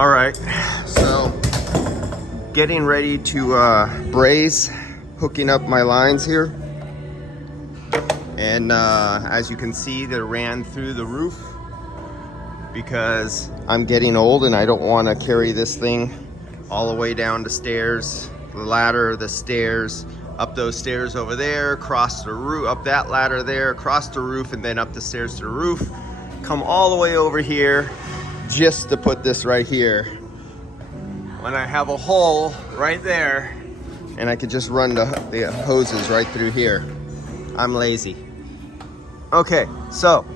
All right, so getting ready to braze, hooking up my lines here. And as you can see, they ran through the roof because I'm getting old and I don't want to carry this thing all the way down the stairs, the ladder, the stairs, up those stairs over there, across the roof, up that ladder there, across the roof, and then up the stairs to the roof, come all the way over here just to put this right here when I have a hole right there and I could just run the hoses right through here. I'm lazy. Okay, so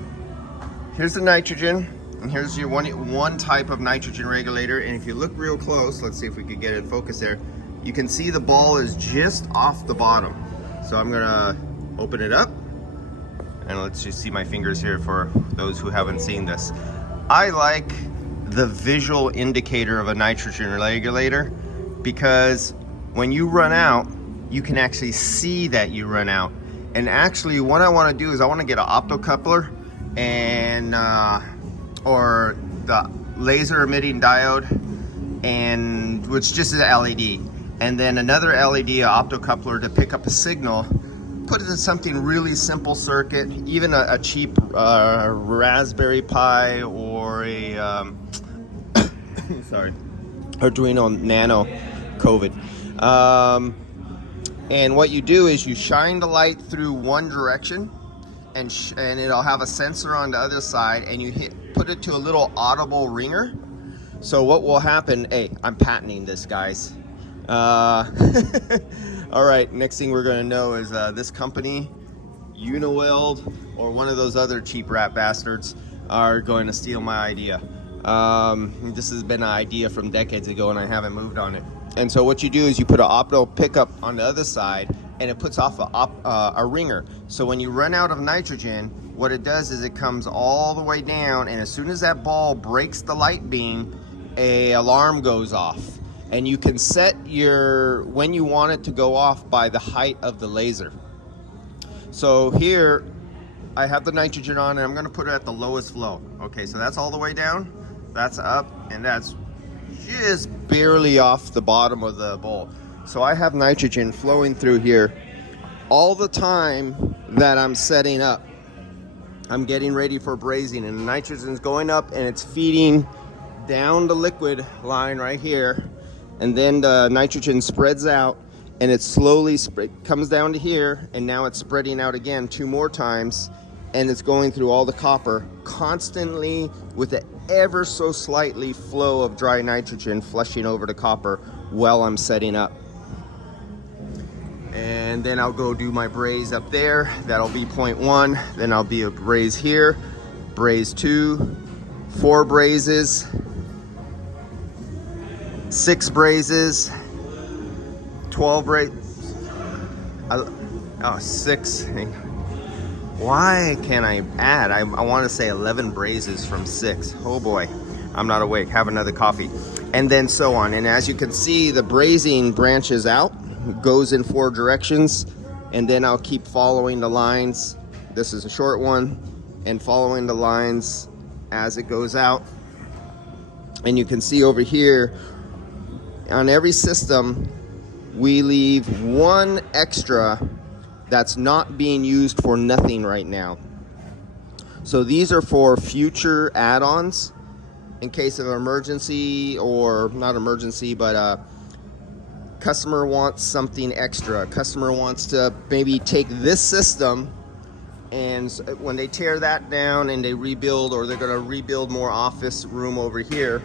here's the nitrogen, and here's your one type of nitrogen regulator. And if you look real close, let's see if we could get it in focus there, you can see the ball is just off the bottom. So I'm gonna open it up and let's just see my fingers here for those who haven't seen this. I like the visual indicator of a nitrogen regulator because when you run out, you can actually see that you run out. And actually what I want to do is I want to get an optocoupler and or the laser emitting diode, and which just is an LED, and then another LED, an optocoupler to pick up a signal, put it in something really simple circuit, even a cheap Raspberry Pi or a sorry, Arduino Nano COVID. And what you do is you shine the light through one direction, and it'll have a sensor on the other side, and you put it to a little audible ringer. So what will happen? Hey, I'm patenting this, guys. All right, next thing we're gonna know is this company, Uniweld, or one of those other cheap rat bastards, are going to steal my idea. This has been an idea from decades ago and I haven't moved on it. And so what you do is you put an opto pickup on the other side and it puts off a ringer. So when you run out of nitrogen, what it does is it comes all the way down, and as soon as that ball breaks the light beam, a alarm goes off. And you can set when you want it to go off by the height of the laser. So here I have the nitrogen on and I'm gonna put it at the lowest flow. Okay, so that's all the way down, that's up, and that's just barely off the bottom of the bowl. So I have nitrogen flowing through here all the time that I'm setting up. I'm getting ready for brazing, and the nitrogen's going up and it's feeding down the liquid line right here, and then the nitrogen spreads out and it slowly comes down to here, and now it's spreading out again 2 more times, and it's going through all the copper constantly with an ever so slightly flow of dry nitrogen flushing over the copper while I'm setting up. And then I'll go do my braze up there. That'll be 0.1. Then I'll be a braze here, braze 2, 4 brazes, 6 brazes, 12 brazes. Oh, 6. Why can't I add? I want to say 11 brazes from 6. Oh boy, I'm not awake. Have another coffee. And then so on. And as you can see, the brazing branches out, goes in 4 directions, and then I'll keep following the lines. This is a short one, and following the lines as it goes out. And you can see over here, on every system, we leave 1 extra that's not being used for nothing right now. So these are for future add-ons in case of emergency, or not emergency, but customer wants something extra. Customer wants to maybe take this system, and when they tear that down and they rebuild, or they're gonna rebuild more office room over here,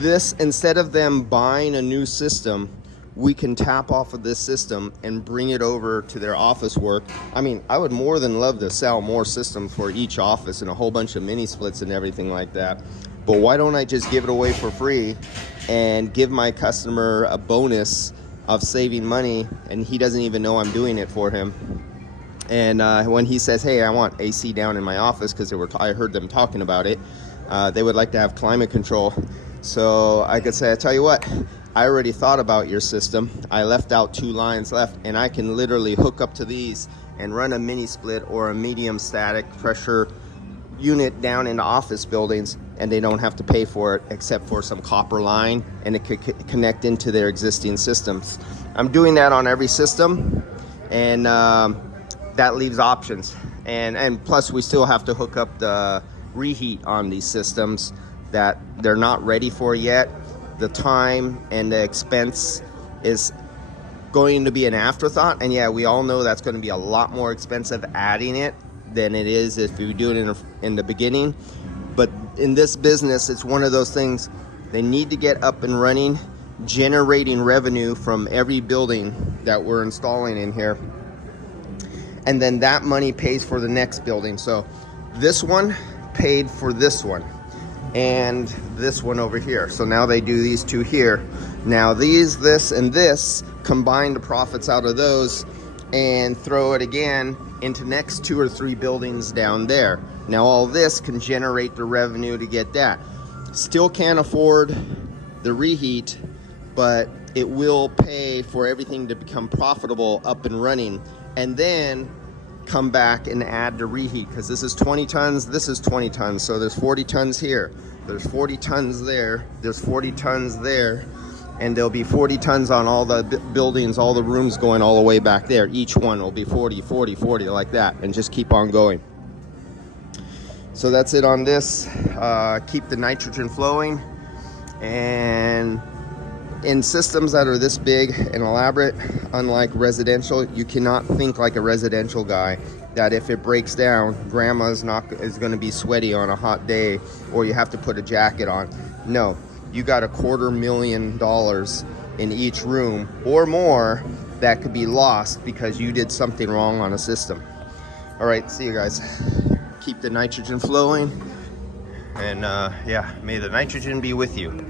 this, instead of them buying a new system, we can tap off of this system and bring it over to their office work. I mean, I would more than love to sell more systems for each office and a whole bunch of mini splits and everything like that. But why don't I just give it away for free and give my customer a bonus of saving money, and he doesn't even know I'm doing it for him. And when he says, hey, I want AC down in my office, because I heard them talking about it, they would like to have climate control. So I could say, I tell you what, I already thought about your system. I left out 2 lines left, and I can literally hook up to these and run a mini split or a medium static pressure unit down into office buildings and they don't have to pay for it except for some copper line, and it could connect into their existing systems. I'm doing that on every system, and that leaves options. And plus we still have to hook up the reheat on these systems that they're not ready for yet. The time and the expense is going to be an afterthought, and yeah, we all know that's going to be a lot more expensive adding it than it is if you do it in the beginning. But in this business, it's one of those things, they need to get up and running, generating revenue from every building that we're installing in here, and then that money pays for the next building. So this one paid for this one and this one over here. So now they do these two here. Now these, this, and this combine the profits out of those and throw it again into next 2 or 3 buildings down there. Now all this can generate the revenue to get that. Still can't afford the reheat, but it will pay for everything to become profitable, up and running, and then come back and add the reheat, because this is 20 tons, this is 20 tons, so there's 40 tons here, there's 40 tons there, there's 40 tons there, and there'll be 40 tons on all the buildings, all the rooms going all the way back there. Each one will be 40, 40, 40, like that, and just keep on going. So that's it on this. Keep the nitrogen flowing, and in systems that are this big and elaborate, unlike residential, you cannot think like a residential guy that if it breaks down, grandma's is going to be sweaty on a hot day, or you have to put a jacket on. No, you got $250,000 in each room or more that could be lost because you did something wrong on a system. All right, see you guys. Keep the nitrogen flowing, and yeah, may the nitrogen be with you.